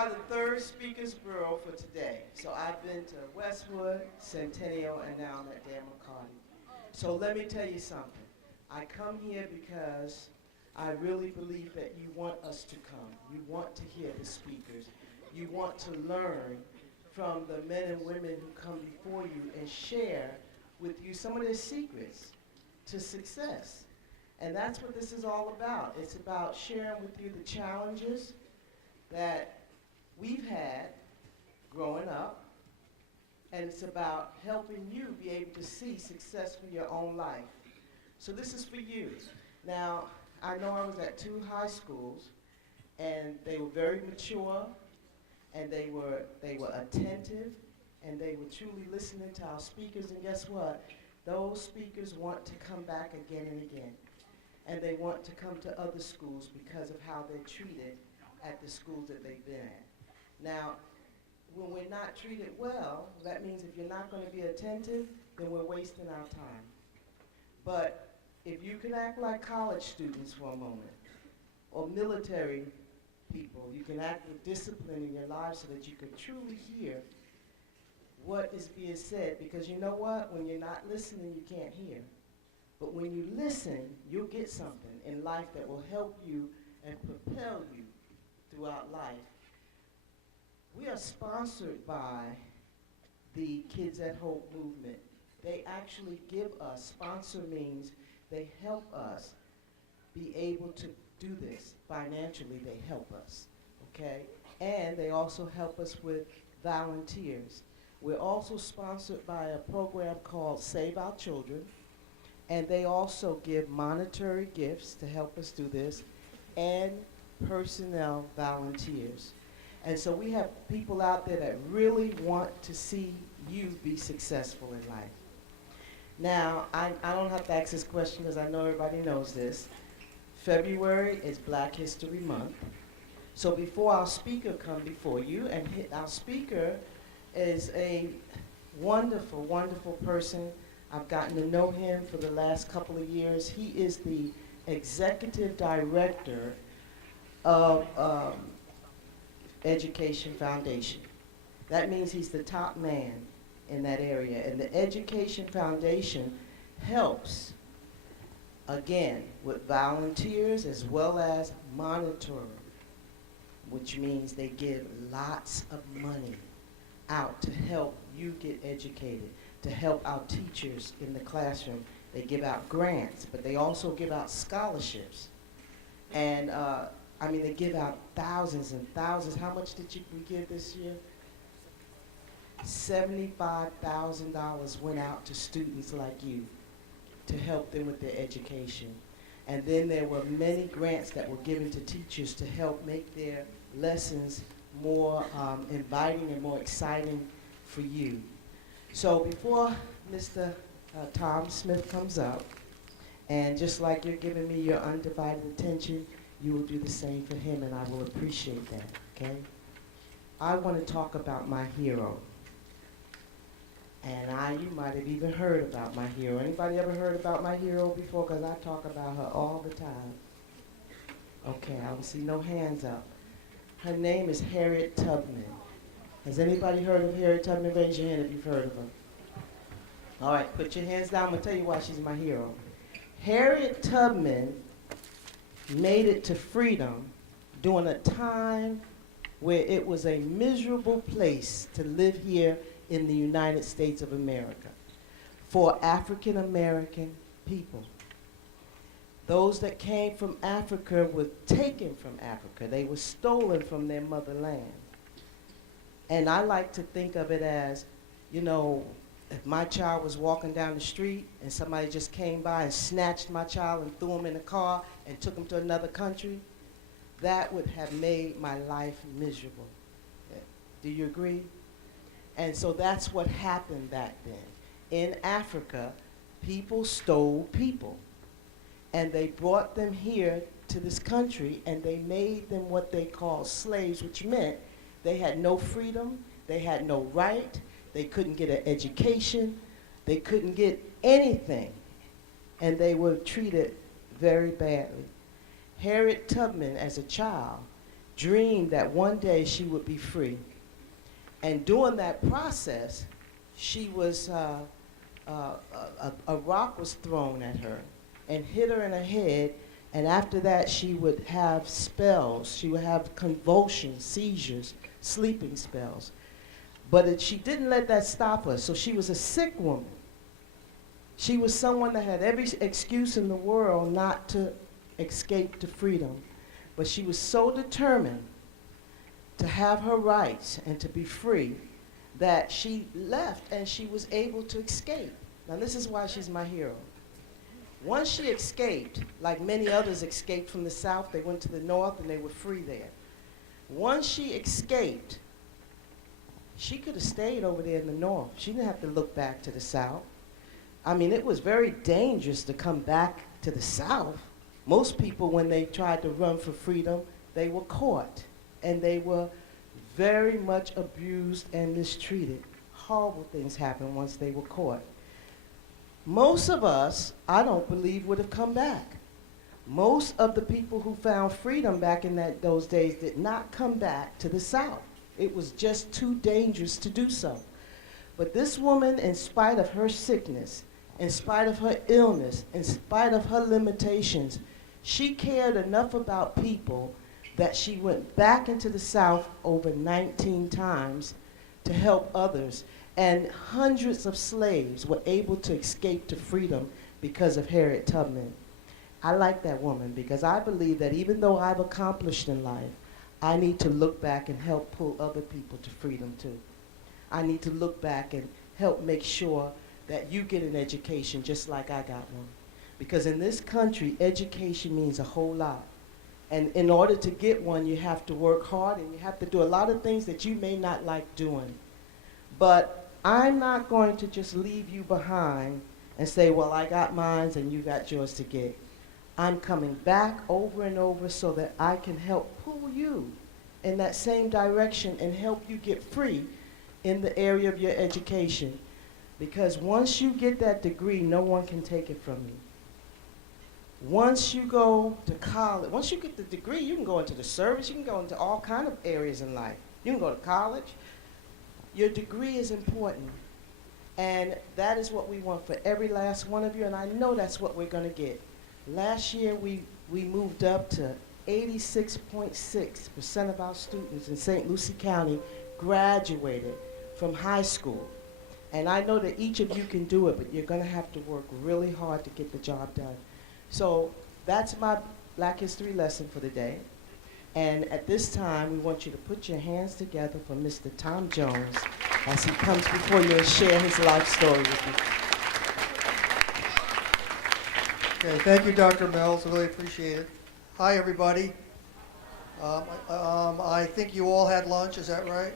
are the third Speakers Bureau for today. So I've been to Westwood, Centennial, and now I'm at Dan McCarty. So let me tell you something. I come here because I really believe that you want us to come. You want to hear the speakers. You want to learn from the men and women who come before you and share with you some of their secrets to success. And that's what this is all about. It's about sharing with you the challenges that we've had growing up, and it's about helping you be able to see success for your own life. So this is for you. Now, I know I was at two high schools, and they were very mature, and they were attentive, and they were truly listening to our speakers, and guess what? Those speakers want to come back again and again, and they want to come to other schools because of how they're treated at the schools that they've been at. Now, when we're not treated well, that means if you're not going to be attentive, then we're wasting our time. But if you can act like college students for a moment, or military people, you can act with discipline in your lives so that you can truly hear what is being said. Because you know what? When you're not listening, you can't hear. But when you listen, you'll get something in life that will help you and propel you throughout life. We are sponsored by the Kids at Hope movement. They actually give us, sponsor means they help us be able to do this financially. They help us, okay? And they also help us with volunteers. We're also sponsored by a program called Save Our Children, and they also give monetary gifts to help us do this, and personnel volunteers. And so we have people out there that really want to see you be successful in life. Now, I don't have to ask this question because I know everybody knows this. February is Black History Month. So before our speaker come before you, and our speaker is a wonderful, wonderful person. I've gotten to know him for the last couple of years. He is the executive director of Education Foundation. That means he's the top man in that area. And the Education Foundation helps, again, with volunteers as well as monitoring, which means they give lots of money out to help you get educated, to help our teachers in the classroom. They give out grants, but they also give out scholarships. And they give out thousands and thousands. How much did we give this year? $75,000 went out to students like you to help them with their education. And then there were many grants that were given to teachers to help make their lessons more inviting and more exciting for you. So before Mr. Thom Smith comes up, and just like you're giving me your undivided attention, you will do the same for him, and I will appreciate that, okay? I want to talk about my hero. And you might have even heard about my hero. Anybody ever heard about my hero before? Because I talk about her all the time. Okay, I don't see no hands up. Her name is Harriet Tubman. Has anybody heard of Harriet Tubman? Raise your hand if you've heard of her. All right, put your hands down. I'm going to tell you why she's my hero. Harriet Tubman made it to freedom during a time where it was a miserable place to live here in the United States of America for African American people. Those that came from Africa were taken from Africa. They were stolen from their motherland. And I like to think of it as, you know, if my child was walking down the street and somebody just came by and snatched my child and threw him in a car and took him to another country, that would have made my life miserable. Do you agree? And so that's what happened back then. In Africa, people stole people. And they brought them here to this country, and they made them what they call slaves, which meant they had no freedom, they had no right, they couldn't get an education, they couldn't get anything, and they were treated very badly. Harriet Tubman, as a child, dreamed that one day she would be free. And during that process, she was, a rock was thrown at her and hit her in her head, and after that she would have spells. She would have convulsions, seizures, sleeping spells. But she didn't let that stop her, so she was a sick woman. She was someone that had every excuse in the world not to escape to freedom. But she was so determined to have her rights and to be free that she left and she was able to escape. Now this is why she's my hero. Once she escaped, like many others escaped from the South, they went to the North and they were free there. Once she escaped, she could have stayed over there in the North. She didn't have to look back to the South. I mean, it was very dangerous to come back to the South. Most people, when they tried to run for freedom, they were caught and they were very much abused and mistreated. Horrible things happened once they were caught. Most of us, I don't believe, would have come back. Most of the people who found freedom back in those days did not come back to the South. It was just too dangerous to do so. But this woman, in spite of her sickness, in spite of her illness, in spite of her limitations, she cared enough about people that she went back into the South over 19 times to help others. And hundreds of slaves were able to escape to freedom because of Harriet Tubman. I like that woman because I believe that even though I've accomplished in life, I need to look back and help pull other people to freedom too. I need to look back and help make sure that you get an education just like I got one. Because in this country, education means a whole lot. And in order to get one, you have to work hard and you have to do a lot of things that you may not like doing. But I'm not going to just leave you behind and say, well, I got mine and you got yours to get. I'm coming back over and over so that I can help pull you in that same direction and help you get free in the area of your education. Because once you get that degree, no one can take it from you. Once you go to college, once you get the degree, you can go into the service, you can go into all kinds of areas in life. You can go to college. Your degree is important. And that is what we want for every last one of you, and I know that's what we're going to get. Last year, we moved up to 86.6% of our students in St. Lucie County graduated from high school. And I know that each of you can do it, but you're going to have to work really hard to get the job done. So that's my Black History lesson for the day. And at this time, we want you to put your hands together for Mr. Thom Jones as he comes before you and share his life story with you. Okay, thank you, Dr. Mills. I really appreciate it. Hi, everybody. I think you all had lunch, is that right?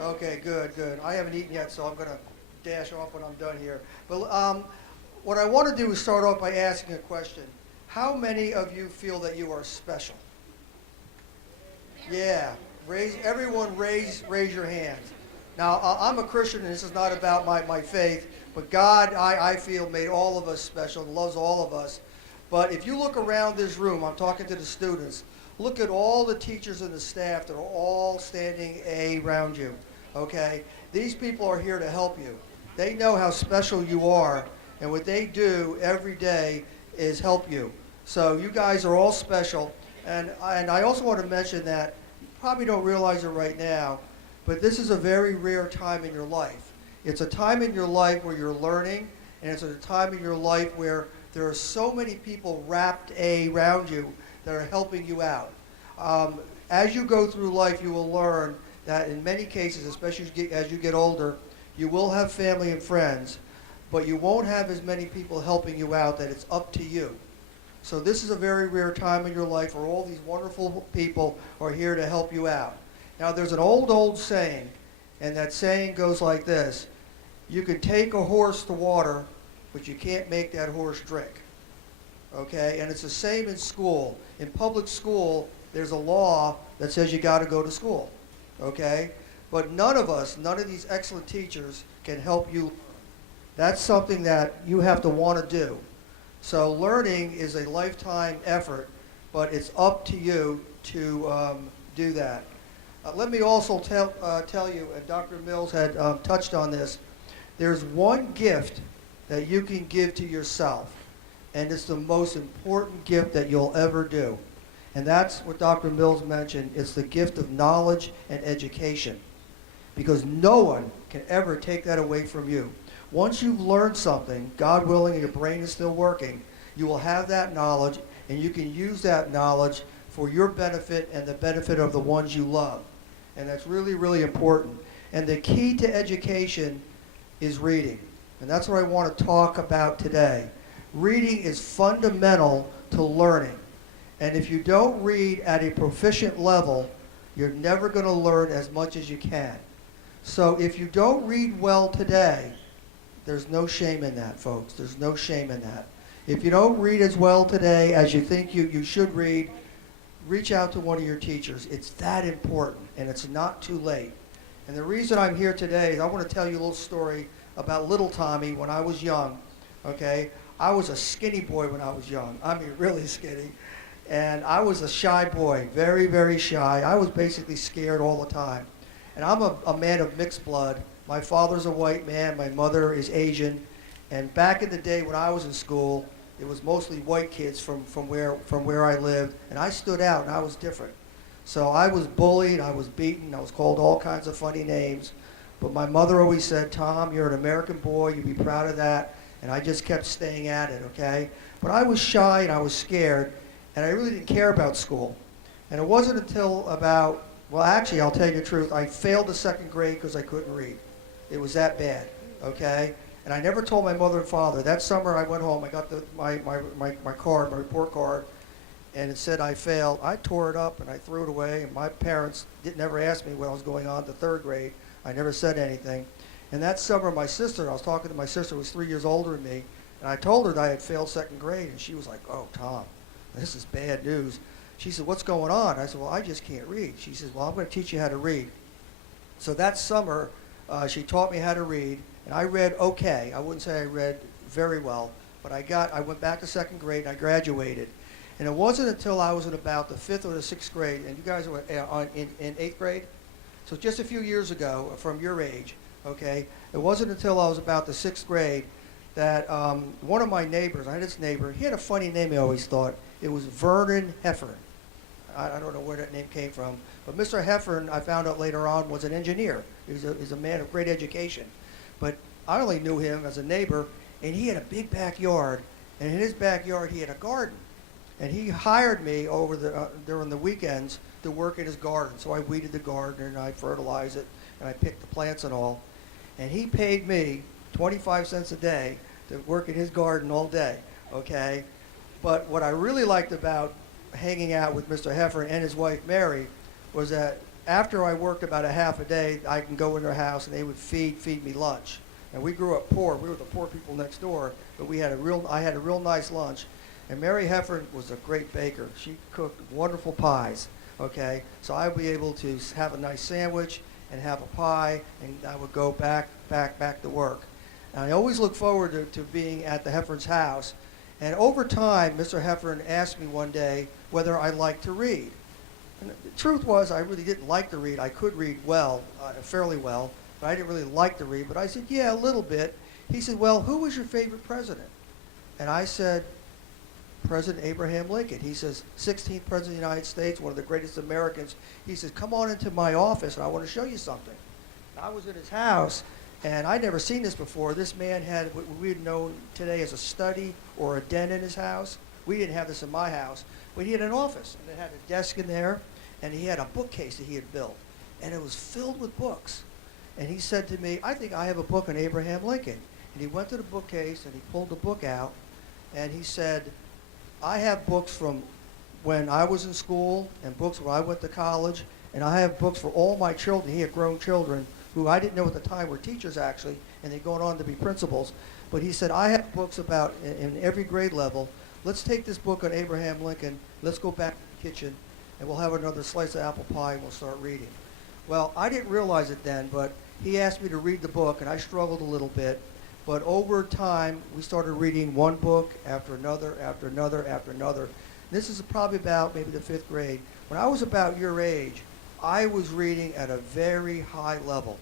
Okay, good, good. I haven't eaten yet, so I'm going to dash off when I'm done here. But what I want to do is start off by asking a question. How many of you feel that you are special? Yeah, everyone raise your hands. Now, I'm a Christian, and this is not about my faith, but God, I feel, made all of us special and loves all of us. But if you look around this room, I'm talking to the students, look at all the teachers and the staff that are all standing around you, okay? These people are here to help you. They know how special you are, and what they do every day is help you. So you guys are all special, and I also want to mention that you probably don't realize it right now, but this is a very rare time in your life. It's a time in your life where you're learning, and it's a time in your life where there are so many people wrapped around you that are helping you out. As you go through life, you will learn that in many cases, especially as you get older, you will have family and friends, but you won't have as many people helping you out, that it's up to you. So this is a very rare time in your life where all these wonderful people are here to help you out. Now there's an old saying, and that saying goes like this: you can take a horse to water, but you can't make that horse drink. Okay, and it's the same in school. In public school, there's a law that says you got to go to school. Okay, but none of these excellent teachers can help you. That's something that you have to want to do. So learning is a lifetime effort, but it's up to you to do that. Let me also tell you, and Dr. Mills had touched on this, there's one gift that you can give to yourself, and it's the most important gift that you'll ever do. And that's what Dr. Mills mentioned. It's the gift of knowledge and education, because no one can ever take that away from you. Once you've learned something, God willing, and your brain is still working, you will have that knowledge, and you can use that knowledge for your benefit and the benefit of the ones you love. And that's really, really important. And the key to education is reading. And that's what I want to talk about today. Reading is fundamental to learning. And if you don't read at a proficient level, you're never going to learn as much as you can. So if you don't read well today, there's no shame in that, folks. There's no shame in that. If you don't read as well today as you think you should read, reach out to one of your teachers. It's that important, and it's not too late. And the reason I'm here today is I want to tell you a little story about little Tommy when I was young, okay? I was a skinny boy when I was young. I mean, really skinny. And I was a shy boy, very, very shy. I was basically scared all the time. And I'm a man of mixed blood. My father's a white man, my mother is Asian. And back in the day when I was in school, it was mostly white kids from where I lived, and I stood out, and I was different. So I was bullied, I was beaten, I was called all kinds of funny names. But my mother always said, Tom, you're an American boy, you be proud of that. And I just kept staying at it, okay? But I was shy and I was scared, and I really didn't care about school. And it wasn't until about, well, actually, I'll tell you the truth, I failed the second grade because I couldn't read. It was that bad, okay? And I never told my mother and father. That summer I went home, I got my card, my report card, and it said I failed. I tore it up and I threw it away, and my parents didn't ever ask me what was going on to third grade. I never said anything. And that summer my sister, I was talking to my sister who was 3 years older than me, and I told her that I had failed second grade, and she was like, oh, Tom, this is bad news. She said, what's going on? I said, well, I just can't read. She says, well, I'm going to teach you how to read. So that summer, she taught me how to read. And I read okay. I wouldn't say I read very well, but I went back to second grade and I graduated. And it wasn't until I was in about the 5th or the 6th grade, and you guys were in 8th grade? So just a few years ago, from your age, okay? It wasn't until I was about the 6th grade that one of my neighbors, I had this neighbor, he had a funny name I always thought. It was Vernon Heffern. I don't know where that name came from. But Mr. Heffern, I found out later on, was an engineer. He's a man of great education. But I only knew him as a neighbor, and he had a big backyard, and in his backyard he had a garden. And he hired me during the weekends to work in his garden. So I weeded the garden, and I fertilized it, and I picked the plants and all. And he paid me 25 cents a day to work in his garden all day, okay? But what I really liked about hanging out with Mr. Heffern and his wife Mary was that after I worked about a half a day, I can go in their house and they would feed me lunch. And we grew up poor. We were the poor people next door, but I had a real nice lunch. And Mary Heffern was a great baker. She cooked wonderful pies, okay? So I would be able to have a nice sandwich and have a pie, and I would go back to work. And I always look forward to being at the Heffern's house. And over time, Mr. Heffern asked me one day whether I liked to read. And the truth was, I really didn't like to read. I could read well, fairly well, but I didn't really like to read. But I said, yeah, a little bit. He said, well, who was your favorite president? And I said, President Abraham Lincoln. He says, 16th President of the United States, one of the greatest Americans. He says, come on into my office, and I want to show you something. And I was in his house, and I'd never seen this before. This man had what we would know today as a study or a den in his house. We didn't have this in my house, but he had an office, and it had a desk in there, and he had a bookcase that he had built, and it was filled with books. And he said to me, I think I have a book on Abraham Lincoln. And he went to the bookcase, and he pulled the book out, and he said, I have books from when I was in school and books when I went to college, and I have books for all my children. He had grown children who I didn't know at the time were teachers, actually, and they're going on to be principals. But he said, I have books about in every grade level. Let's take this book on Abraham Lincoln. Let's go back to the kitchen, and we'll have another slice of apple pie, and we'll start reading. Well, I didn't realize it then, but he asked me to read the book, and I struggled a little bit. But over time, we started reading one book after another, after another, after another. This is probably about maybe the 5th grade. When I was about your age, I was reading at a very high level.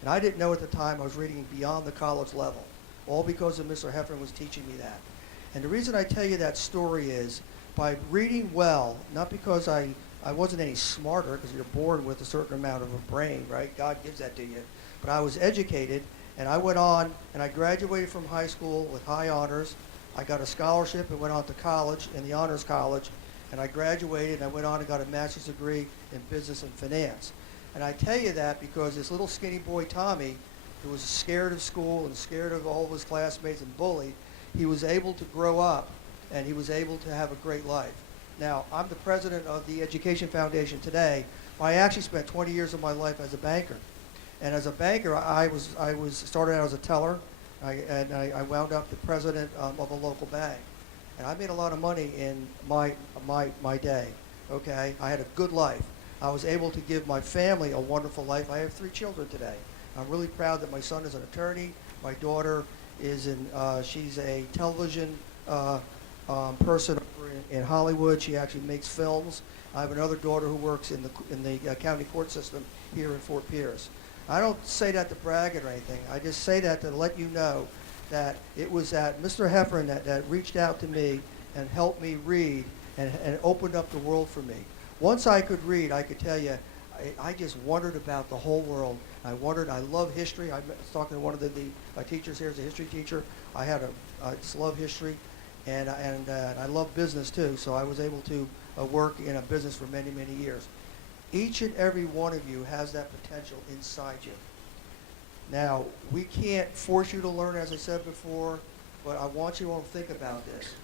And I didn't know at the time I was reading beyond the college level, all because of Mr. Heffern was teaching me that. And the reason I tell you that story is by reading well, not because I wasn't any smarter, because you're born with a certain amount of a brain, right? God gives that to you. But I was educated, and I went on, and I graduated from high school with high honors. I got a scholarship and went on to college, in the honors college, and I graduated, and I went on and got a master's degree in business and finance. And I tell you that because this little skinny boy, Tommy, who was scared of school and scared of all of his classmates and bullied, he was able to grow up, and he was able to have a great life. Now, I'm the president of the Education Foundation today. I actually spent 20 years of my life as a banker. And as a banker, I started out as a teller, and I wound up the president of a local bank. And I made a lot of money in my day, okay? I had a good life. I was able to give my family a wonderful life. I have 3 children today. I'm really proud that my son is an attorney. My daughter is she's a television person in Hollywood. She actually makes films. I have another daughter who works in the county court system here in Fort Pierce. I don't say that to brag or anything. I just say that to let you know that it was that Mr. Heffern that reached out to me and helped me read and opened up the world for me. Once I could read, I could tell you, I just wondered about the whole world. I love history. I was talking to one of my teachers here as a history teacher. I just love history, and I love business too, so I was able to work in a business for many, many years. Each and every one of you has that potential inside you. Now, we can't force you to learn, as I said before, but I want you all to think about this.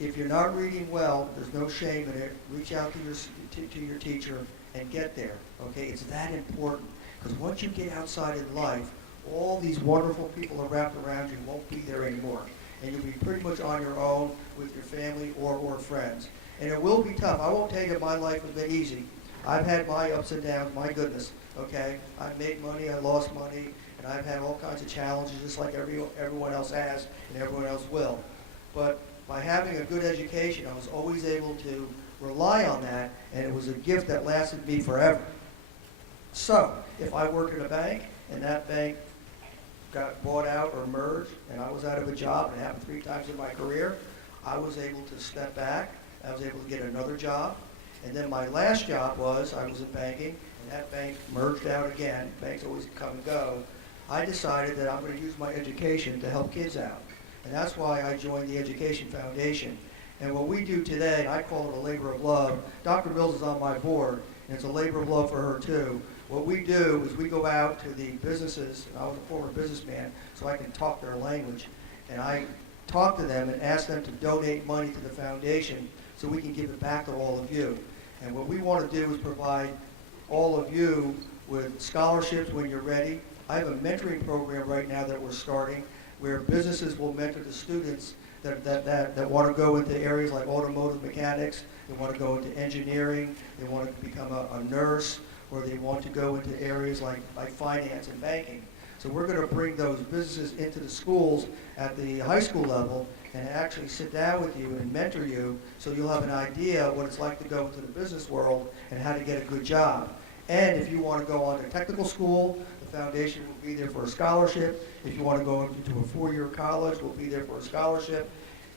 If you're not reading well, there's no shame in it. Reach out to your teacher and get there, okay? It's that important, because once you get outside in life, all these wonderful people wrapped around you won't be there anymore, and you'll be pretty much on your own with your family or friends. And it will be tough. I won't tell you my life has been easy. I've had my ups and downs, my goodness, okay? I've made money, I lost money, and I've had all kinds of challenges just like everyone else has and everyone else will. But by having a good education, I was always able to rely on that, and it was a gift that lasted me forever. So, if I worked in a bank, and that bank got bought out or merged, and I was out of a job, and it happened 3 times in my career, I was able to step back, I was able to get another job, and then my last job I was in banking, and that bank merged out again. Banks always come and go. I decided that I'm going to use my education to help kids out. And that's why I joined the Education Foundation. And what we do today, I call it a labor of love. Dr. Mills is on my board, and it's a labor of love for her too. What we do is we go out to the businesses, and I was a former businessman, so I can talk their language, and I talk to them and ask them to donate money to the foundation so we can give it back to all of you. And what we want to do is provide all of you with scholarships when you're ready. I have a mentoring program right now that we're starting where businesses will mentor the students that want to go into areas like automotive mechanics, they want to go into engineering, they want to become a nurse, or they want to go into areas like finance and banking. So we're going to bring those businesses into the schools at the high school level and actually sit down with you and mentor you so you'll have an idea what it's like to go into the business world and how to get a good job. And if you want to go on to technical school, the foundation will be there for a scholarship. If you want to go into a 4-year college, we'll be there for a scholarship.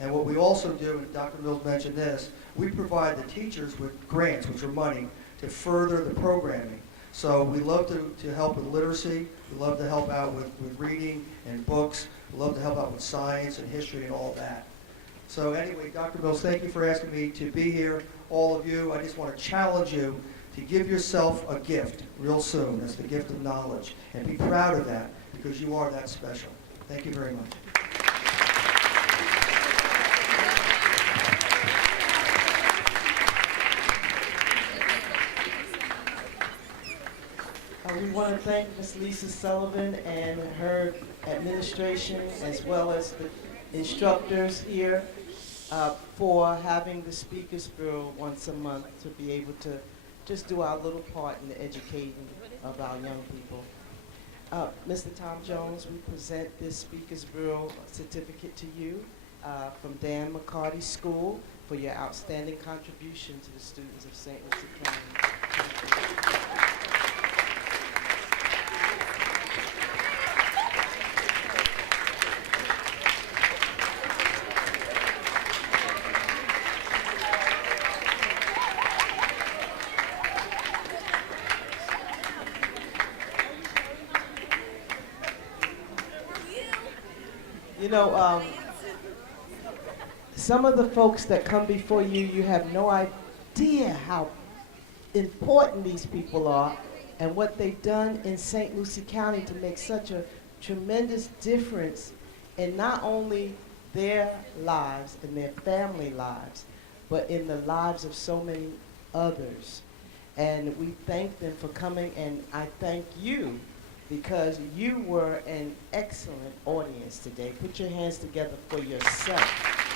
And what we also do, and Dr. Mills mentioned this, we provide the teachers with grants, which are money, to further the programming. So we love to help with literacy. We love to help out with reading and books. We love to help out with science and history and all of that. So anyway, Dr. Mills, thank you for asking me to be here. All of you, I just want to challenge you to give yourself a gift real soon. That's the gift of knowledge. And be proud of that because you are that special. Thank you very much. We want to thank Ms. Lisa Sullivan and her administration, as well as the instructors here, for having the Speakers Bureau once a month to be able to just do our little part in the educating of our young people. Mr. Thom Jones, we present this Speakers Bureau certificate to you from Dan McCarty School for your outstanding contribution to the students of St. Lucie County. You know, some of the folks that come before you, you have no idea how important these people are and what they've done in St. Lucie County to make such a tremendous difference in not only their lives and their family lives, but in the lives of so many others. And we thank them for coming, and I thank you because you were an excellent audience today. Put your hands together for yourself.